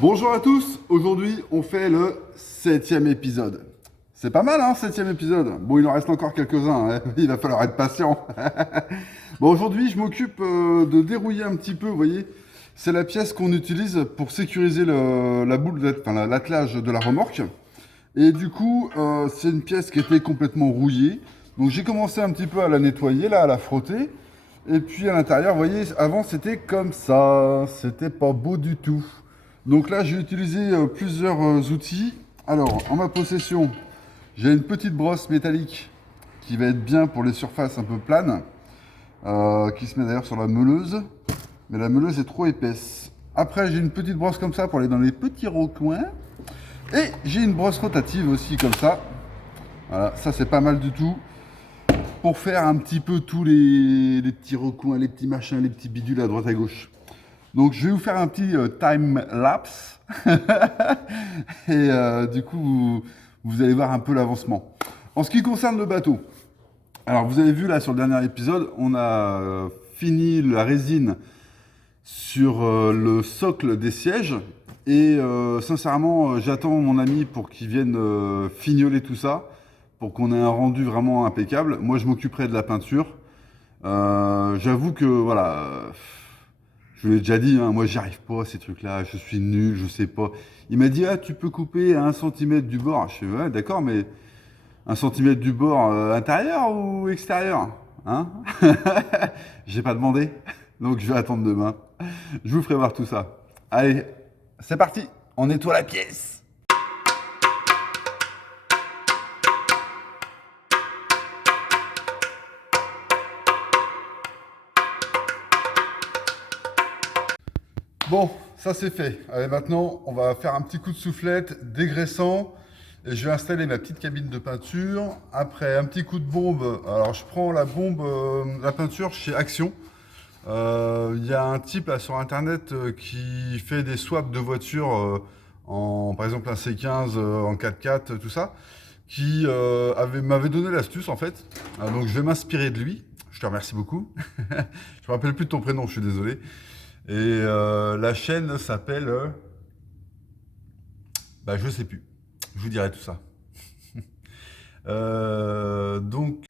Bonjour à tous, aujourd'hui on fait le 7e épisode. C'est pas mal hein, 7e épisode. Bon, il en reste encore quelques-uns, hein. Il va falloir être patient. Bon, aujourd'hui je m'occupe de dérouiller un petit peu, vous voyez. C'est la pièce qu'on utilise pour sécuriser l'attelage de la remorque. Et du coup, c'est une pièce qui était complètement rouillée. Donc j'ai commencé un petit peu à la nettoyer, là, à la frotter. Et puis à l'intérieur, vous voyez, avant c'était comme ça. C'était pas beau du tout. Donc là, j'ai utilisé plusieurs outils. Alors, en ma possession, j'ai une petite brosse métallique qui va être bien pour les surfaces un peu planes, qui se met d'ailleurs sur la meuleuse. Mais la meuleuse est trop épaisse. Après, j'ai une petite brosse comme ça pour aller dans les petits recoins. Et j'ai une brosse rotative aussi comme ça. Voilà, ça c'est pas mal du tout. Pour faire un petit peu tous les petits recoins, les petits machins, les petits bidules à droite à gauche. Donc je vais vous faire un petit time lapse. Et du coup, vous allez voir un peu l'avancement. En ce qui concerne le bateau, alors vous avez vu là sur le dernier épisode, on a fini la résine sur le socle des sièges. Et sincèrement, j'attends mon ami pour qu'il vienne fignoler tout ça, pour qu'on ait un rendu vraiment impeccable. Moi, je m'occuperai de la peinture. J'avoue que, voilà, je vous l'ai déjà dit, hein, moi, j'y arrive pas à ces trucs-là. Je suis nul, je sais pas. Il m'a dit, ah, tu peux couper à 1 cm du bord. Je suis, ouais, d'accord, mais 1 cm du bord intérieur ou extérieur? Hein? J'ai pas demandé, donc je vais attendre demain. Je vous ferai voir tout ça. Allez, c'est parti, on nettoie la pièce. Bon, ça c'est fait. Allez, maintenant, on va faire un petit coup de soufflette dégraissant. Et je vais installer ma petite cabine de peinture. Après, un petit coup de bombe. Alors, je prends la bombe, la peinture chez Action. Il y a un type là sur internet qui fait des swaps de voitures par exemple un C15 en 4x4, tout ça, qui m'avait donné l'astuce en fait. Donc je vais m'inspirer de lui. Je te remercie beaucoup. Je me rappelle plus de ton prénom, je suis désolé. Et la chaîne s'appelle, bah je sais plus. Je vous dirai tout ça. Donc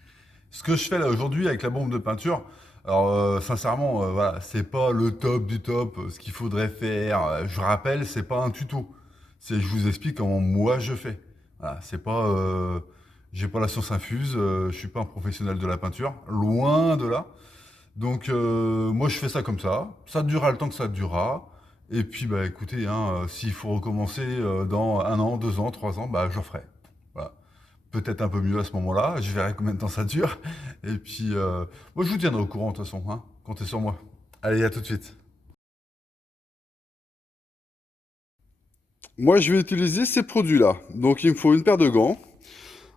ce que je fais là aujourd'hui avec la bombe de peinture, alors sincèrement, voilà, c'est pas le top du top, ce qu'il faudrait faire. Je rappelle, c'est pas un tuto. C'est, je vous explique comment moi je fais. Voilà, c'est pas, j'ai pas la science infuse, je suis pas un professionnel de la peinture, loin de là. Donc moi je fais ça comme ça. Ça durera le temps que ça durera. Et puis bah écoutez, hein, s'il faut recommencer dans 1 an, 2 ans, 3 ans, bah je referai. Voilà, peut-être un peu mieux à ce moment-là. Je verrai combien de temps ça dure. Et puis, moi, je vous tiendrai au courant de toute façon. Hein. Comptez sur moi. Allez, à tout de suite. Moi, je vais utiliser ces produits-là. Donc, il me faut une paire de gants,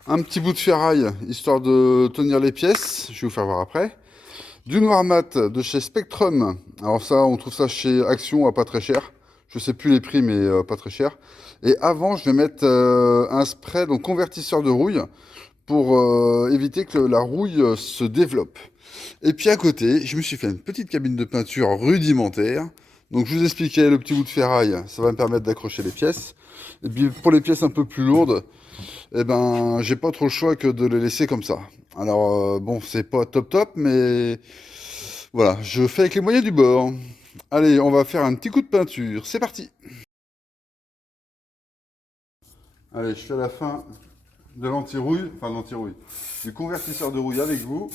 un petit bout de ferraille, histoire de tenir les pièces. Je vais vous faire voir après. Du noir mat de chez Spectrum. Alors ça, on trouve ça chez Action à pas très cher. Je sais plus les prix, mais pas très cher. Et avant, je vais mettre un spray, donc convertisseur de rouille, pour éviter que la rouille se développe. Et puis à côté, je me suis fait une petite cabine de peinture rudimentaire. Donc je vous expliquais le petit bout de ferraille, ça va me permettre d'accrocher les pièces. Et puis pour les pièces un peu plus lourdes, eh ben j'ai pas trop le choix que de les laisser comme ça. Alors bon, c'est pas top top, mais voilà, je fais avec les moyens du bord. Allez, on va faire un petit coup de peinture, c'est parti. Allez, je fais la fin de l'anti-rouille, enfin l'anti-rouille, du convertisseur de rouille avec vous.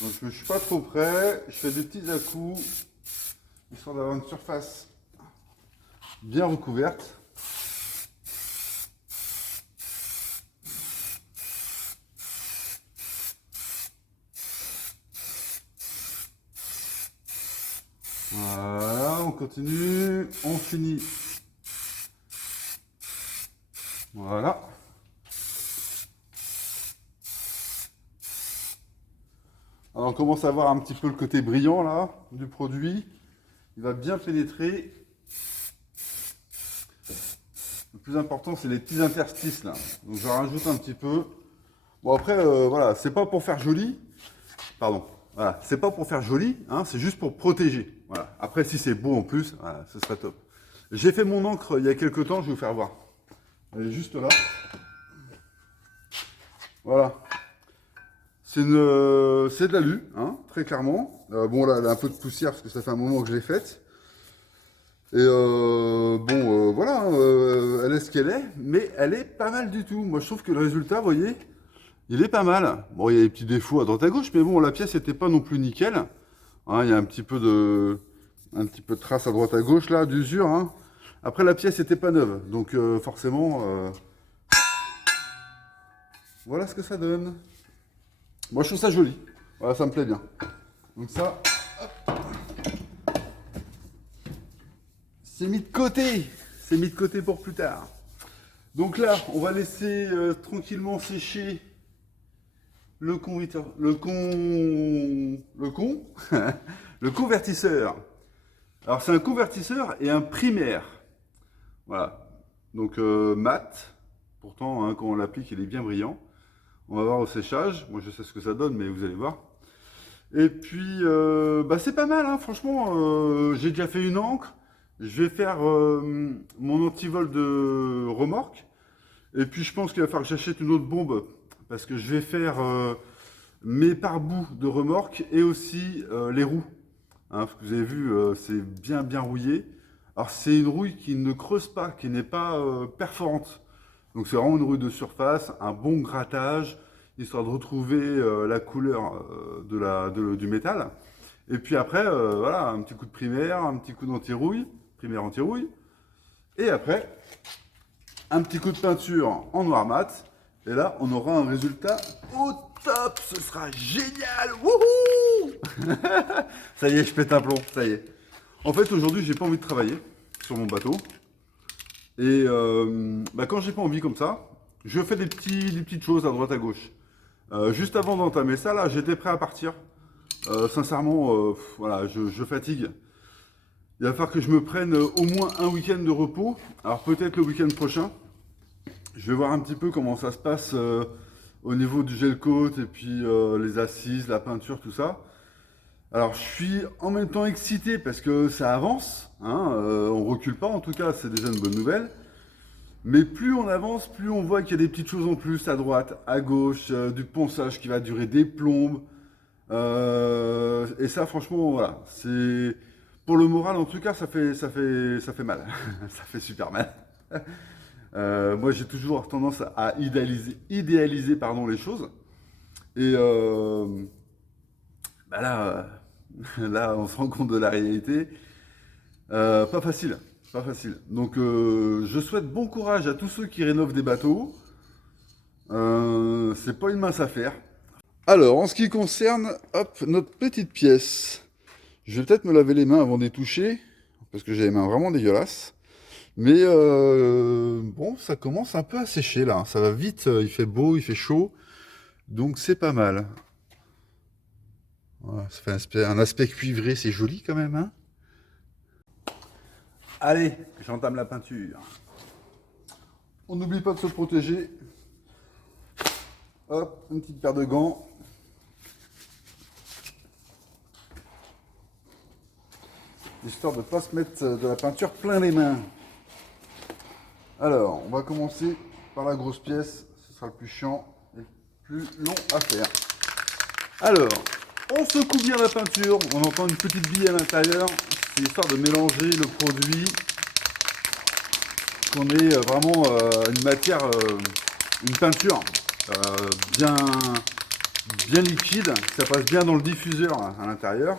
Donc je ne suis pas trop près, je fais des petits à-coups, histoire d'avoir une surface bien recouverte. Voilà, on continue, on finit. Voilà. Alors on commence à voir un petit peu le côté brillant là du produit. Il va bien pénétrer. Le plus important, c'est les petits interstices là. Donc je rajoute un petit peu. Bon après, voilà, c'est pas pour faire joli. Pardon. Voilà, c'est pas pour faire joli, hein, c'est juste pour protéger. Voilà. Après, si c'est beau en plus, voilà, ce serait top. J'ai fait mon encre il y a quelques temps, je vais vous faire voir. Elle est juste là. Voilà. C'est de l'alu, hein, très clairement. Bon, là, elle a un peu de poussière parce que ça fait un moment que je l'ai faite. Et bon, voilà, hein, elle est ce qu'elle est, mais elle est pas mal du tout. Moi, je trouve que le résultat, vous voyez, il est pas mal. Bon, il y a des petits défauts à droite à gauche, mais bon, la pièce n'était pas non plus nickel. Hein, il y a un petit peu de traces à droite à gauche, là, d'usure. Hein. Après, la pièce n'était pas neuve, donc forcément, voilà ce que ça donne. Moi, je trouve ça joli. Voilà, ça me plaît bien. Donc ça, c'est mis de côté. C'est mis de côté pour plus tard. Donc là, on va laisser tranquillement sécher le convertisseur. Le convertisseur. Alors, c'est un convertisseur et un primaire. Voilà. Donc, mat. Pourtant, hein, quand on l'applique, il est bien brillant. On va voir au séchage. Moi, je sais ce que ça donne, mais vous allez voir. Et puis, bah, c'est pas mal, hein, franchement. J'ai déjà fait une encre. Je vais faire mon antivol de remorque. Et puis, je pense qu'il va falloir que j'achète une autre bombe. Parce que je vais faire mes pare-boues de remorque et aussi les roues. Hein, parce que vous avez vu, c'est bien rouillé. Alors, c'est une rouille qui ne creuse pas, qui n'est pas perforante. Donc, c'est vraiment une rouille de surface, un bon grattage, histoire de retrouver la couleur du métal. Et puis après, voilà, un petit coup de primaire, un petit coup d'anti-rouille, primaire anti-rouille. Et après, un petit coup de peinture en noir mat. Et là, on aura un résultat au top. Ce sera génial. Wouhou. Ça y est, je pète un plomb. Ça y est. En fait, aujourd'hui, j'ai pas envie de travailler sur mon bateau. Et bah, quand j'ai pas envie comme ça, je fais des petites choses à droite à gauche. Juste avant d'entamer ça, là, j'étais prêt à partir. Sincèrement, voilà, je fatigue. Il va falloir que je me prenne au moins un week-end de repos. Alors peut-être le week-end prochain. Je vais voir un petit peu comment ça se passe au niveau du gel coat et puis les assises, la peinture, tout ça. Alors je suis en même temps excité parce que ça avance. Hein, on recule pas en tout cas, c'est déjà une bonne nouvelle. Mais plus on avance, plus on voit qu'il y a des petites choses en plus à droite, à gauche, du ponçage qui va durer des plombes. Et ça, franchement, voilà, c'est pour le moral en tout cas, ça fait mal, ça fait super mal. Moi, j'ai toujours tendance à idéaliser pardon, les choses. Et bah là, là, on se rend compte de la réalité. Pas facile, pas facile. Donc, je souhaite bon courage à tous ceux qui rénovent des bateaux. C'est pas une mince affaire. Alors, en ce qui concerne, hop, notre petite pièce. Je vais peut-être me laver les mains avant d'y toucher, parce que j'ai les mains vraiment dégueulasses. Mais bon, ça commence un peu à sécher là. Ça va vite, il fait beau, il fait chaud. Donc c'est pas mal. Voilà, ça fait un aspect cuivré, c'est joli quand même, hein. Allez, j'entame la peinture. On n'oublie pas de se protéger. Hop, une petite paire de gants. Histoire de ne pas se mettre de la peinture plein les mains. Alors, on va commencer par la grosse pièce. Ce sera le plus chiant et le plus long à faire. Alors, on secoue bien la peinture. On entend une petite bille à l'intérieur. C'est histoire de mélanger le produit. Qu'on ait vraiment une matière, une peinture bien liquide. Que ça passe bien dans le diffuseur à l'intérieur.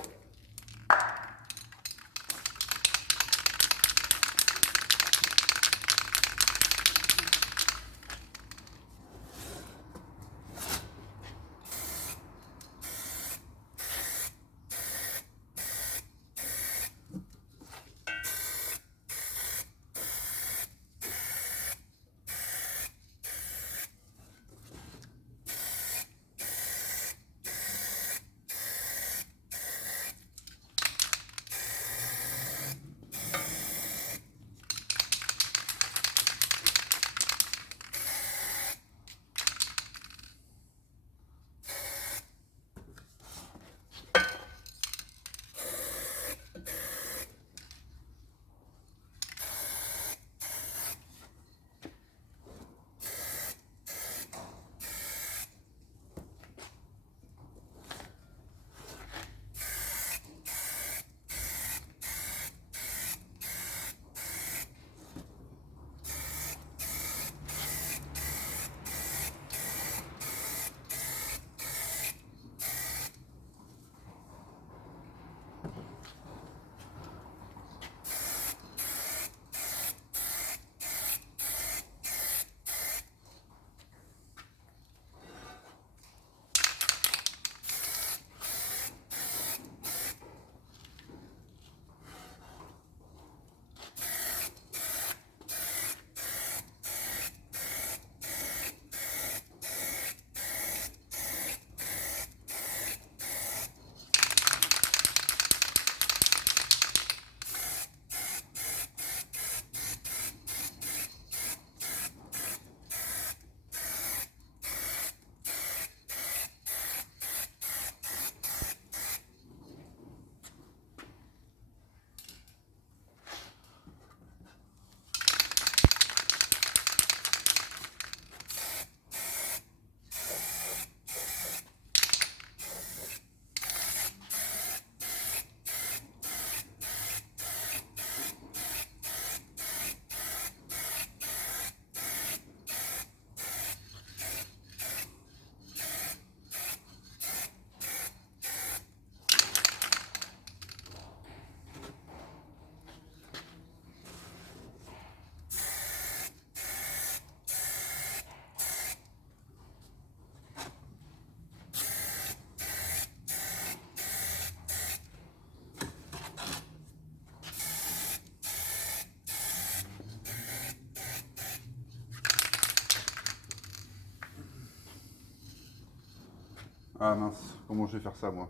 Ah mince, comment je vais faire ça moi?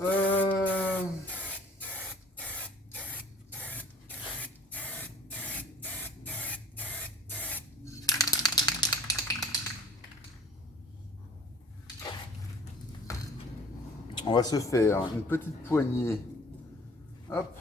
Euh... On va se faire une petite poignée. Hop.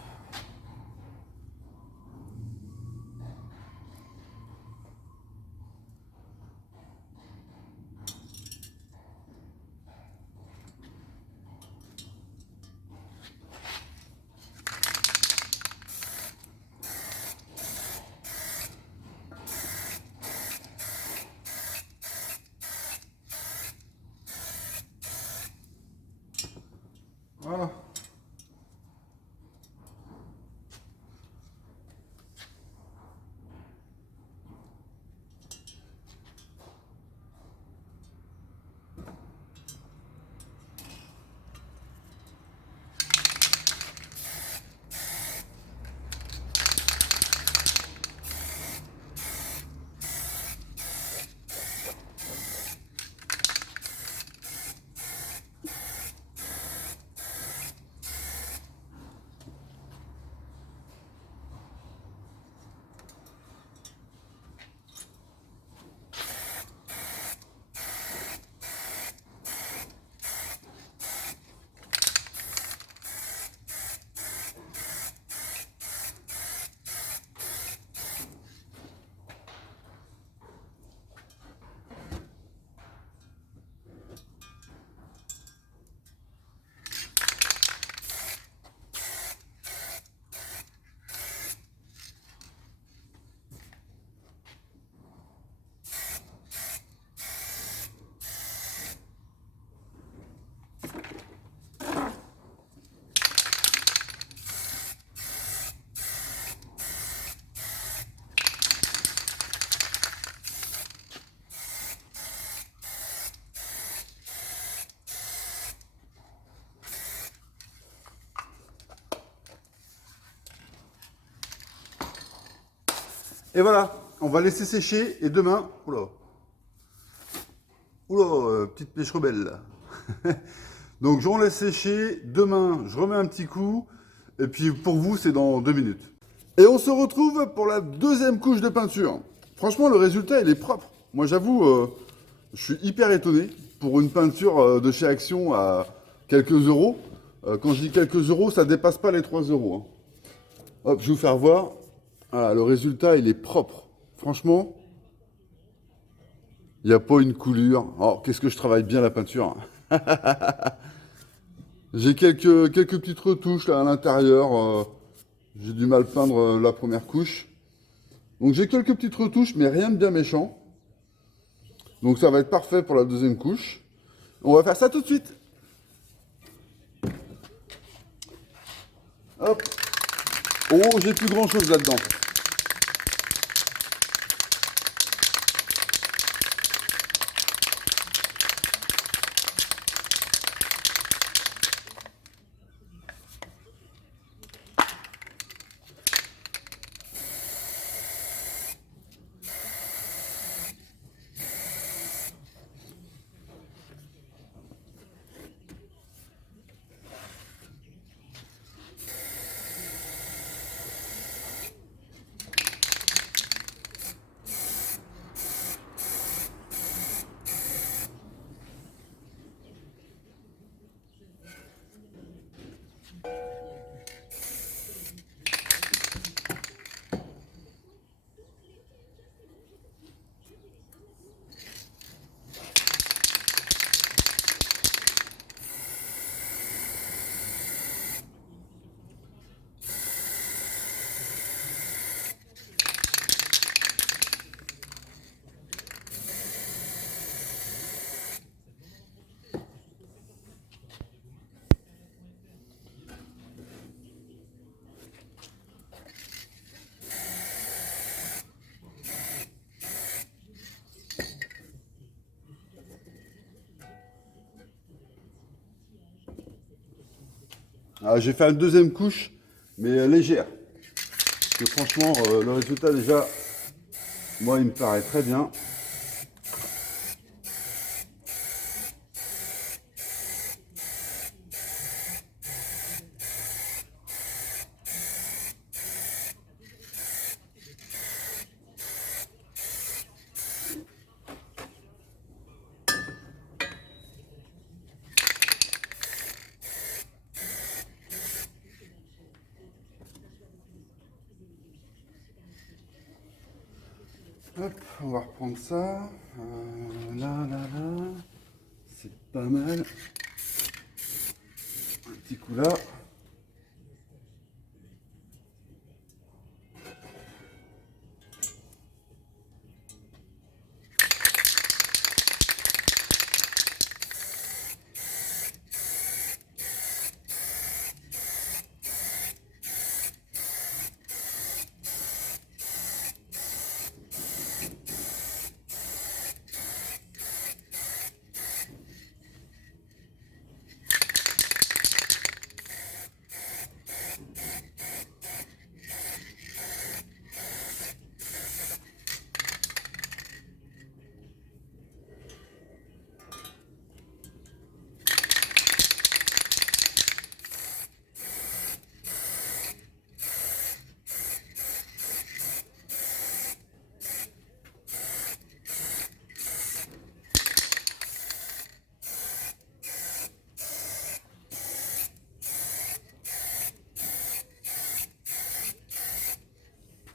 Voilà. Et voilà, on va laisser sécher et demain, petite pêche rebelle là. Donc je laisse sécher, demain je remets un petit coup, et puis pour vous c'est dans 2 minutes. Et on se retrouve pour la deuxième couche de peinture. Franchement le résultat il est propre. Moi j'avoue, je suis hyper étonné pour une peinture de chez Action à quelques euros. Quand je dis quelques euros, ça dépasse pas les 3 euros. Hein. Hop, je vais vous faire voir. Ah, le résultat, il est propre. Franchement, il n'y a pas une coulure. Oh, qu'est-ce que je travaille bien la peinture. J'ai quelques petites retouches là à l'intérieur. J'ai du mal peindre la première couche. Donc j'ai quelques petites retouches, mais rien de bien méchant. Donc ça va être parfait pour la deuxième couche. On va faire ça tout de suite. Hop. Oh, j'ai plus grand chose là-dedans. Ah, j'ai fait une deuxième couche, mais légère. Parce que franchement, le résultat déjà, moi, il me paraît très bien. Hop, on va reprendre ça. Là. C'est pas mal. Un petit coup là.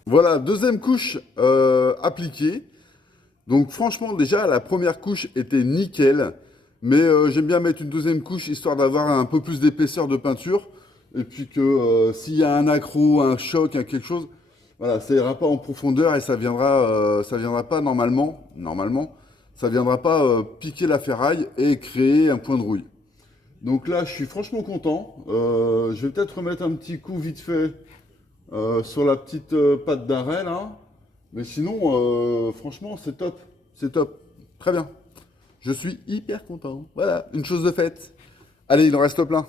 Voilà, deuxième couche appliquée. Donc franchement, déjà, la première couche était nickel. Mais j'aime bien mettre une deuxième couche histoire d'avoir un peu plus d'épaisseur de peinture. Et puis que s'il y a un accro, un choc, quelque chose, voilà, ça ira pas en profondeur et ça viendra pas normalement, ça viendra pas piquer la ferraille et créer un point de rouille. Donc là, je suis franchement content. Je vais peut-être remettre un petit coup vite fait sur la petite patte d'arrêt là. Mais sinon, franchement, c'est top. C'est top. Très bien. Je suis hyper content. Voilà, une chose de faite. Allez, il en reste plein.